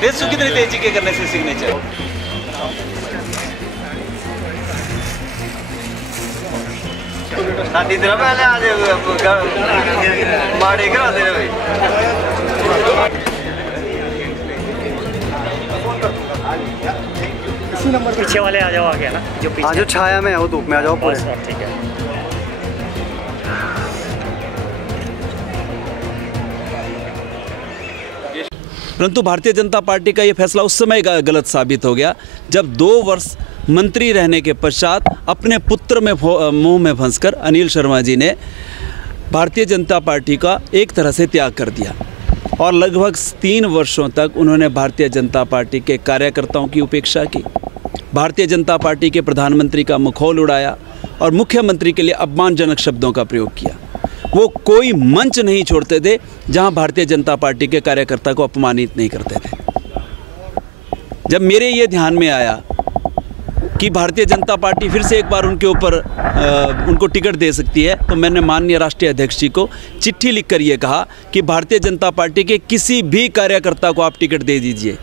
देशु कितनी तेजी के करने से सिग्नेचर साडी तरह पहले आज माड़े करा दे भाई पीछे वाले आ जाओ आगे ना जो पीछे जो छाया में हो धूप में आ जाओ पूरे। ठीक है। परंतु भारतीय जनता पार्टी का ये फैसला उस समय गलत साबित हो गया जब 2 वर्ष मंत्री रहने के पश्चात अपने पुत्र में मुंह में फंसकर अनिल शर्मा जी ने भारतीय जनता पार्टी का एक तरह से त्याग कर दिया और लगभग 3 वर्षों तक उन्होंने भारतीय जनता पार्टी के कार्यकर्ताओं की उपेक्षा की, भारतीय जनता पार्टी के प्रधानमंत्री का मखौल उड़ाया और मुख्यमंत्री के लिए अपमानजनक शब्दों का प्रयोग किया। वो कोई मंच नहीं छोड़ते थे जहां भारतीय जनता पार्टी के कार्यकर्ता को अपमानित नहीं करते थे। जब मेरे ये ध्यान में आया कि भारतीय जनता पार्टी फिर से एक बार उनके ऊपर उनको टिकट दे सकती है, तो मैंने माननीय राष्ट्रीय अध्यक्ष जी को चिट्ठी लिखकर ये कहा कि भारतीय जनता पार्टी के किसी भी कार्यकर्ता को आप टिकट दे दीजिए,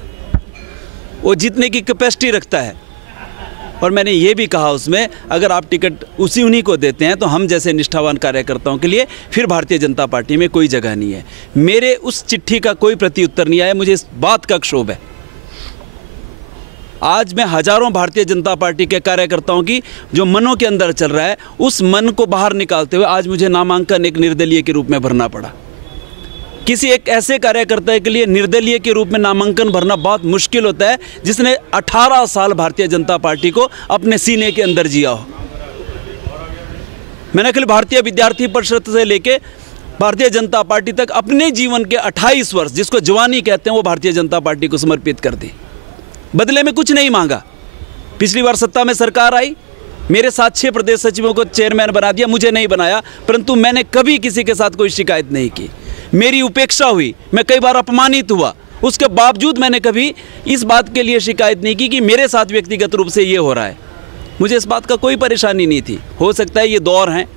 वो जीतने की कैपेसिटी रखता है। और मैंने ये भी कहा उसमें अगर आप टिकट उन्हीं को देते हैं तो हम जैसे निष्ठावान कार्यकर्ताओं के लिए फिर भारतीय जनता पार्टी में कोई जगह नहीं है। मेरे उस चिट्ठी का कोई प्रत्युत्तर नहीं आया, मुझे इस बात का क्षोभ है। आज मैं हजारों भारतीय जनता पार्टी के कार्यकर्ताओं की जो मनों के अंदर चल रहा है उस मन को बाहर निकालते हुए आज मुझे नामांकन एक निर्दलीय के रूप में भरना पड़ा। किसी एक ऐसे कार्यकर्ता के लिए निर्दलीय के रूप में नामांकन भरना बहुत मुश्किल होता है जिसने 18 साल भारतीय जनता पार्टी को अपने सीने के अंदर जिया हो। मैंने अखिल भारतीय विद्यार्थी परिषद से लेके भारतीय जनता पार्टी तक अपने जीवन के 28 वर्ष, जिसको जवानी कहते हैं, वो भारतीय जनता पार्टी को समर्पित कर दी। बदले में कुछ नहीं मांगा। पिछली बार सत्ता में सरकार आई, मेरे साथ 6 प्रदेश सचिवों को चेयरमैन बना दिया, मुझे नहीं बनाया, परंतु मैंने कभी किसी के साथ कोई शिकायत नहीं की। मेरी उपेक्षा हुई, मैं कई बार अपमानित हुआ, उसके बावजूद मैंने कभी इस बात के लिए शिकायत नहीं की कि मेरे साथ व्यक्तिगत रूप से ये हो रहा है। मुझे इस बात का कोई परेशानी नहीं थी। हो सकता है ये दौर है,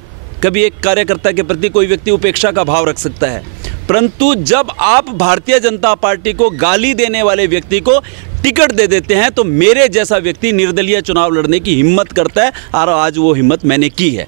कभी एक कार्यकर्ता के प्रति कोई व्यक्ति उपेक्षा का भाव रख सकता है, परंतु जब आप भारतीय जनता पार्टी को गाली देने वाले व्यक्ति को टिकट दे देते हैं तो मेरे जैसा व्यक्ति निर्दलीय चुनाव लड़ने की हिम्मत करता है, और आज वो हिम्मत मैंने की है।